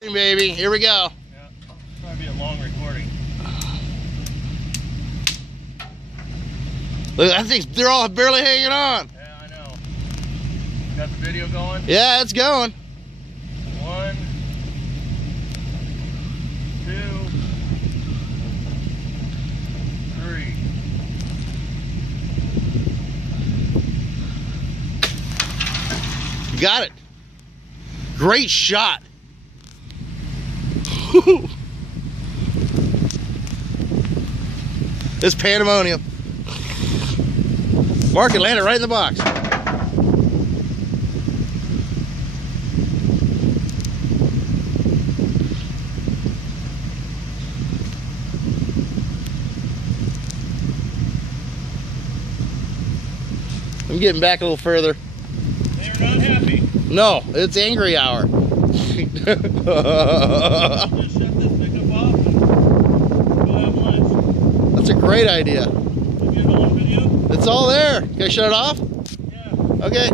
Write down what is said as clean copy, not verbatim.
Baby, here we go. Yeah, it's probably be a long recording. Look, I think they're all barely hanging on. Yeah, I know. Got the video going? Yeah, it's going. 1, 2, 3. You got it. Great shot. This pandemonium. Mark it, landed right in the box. I'm getting back a little further. You're not happy. No, it's angry hour. Just shut this pickup off and go have lunch. That's a great idea. Did you get it on video? It's all there. Can I shut it off? Yeah. Okay.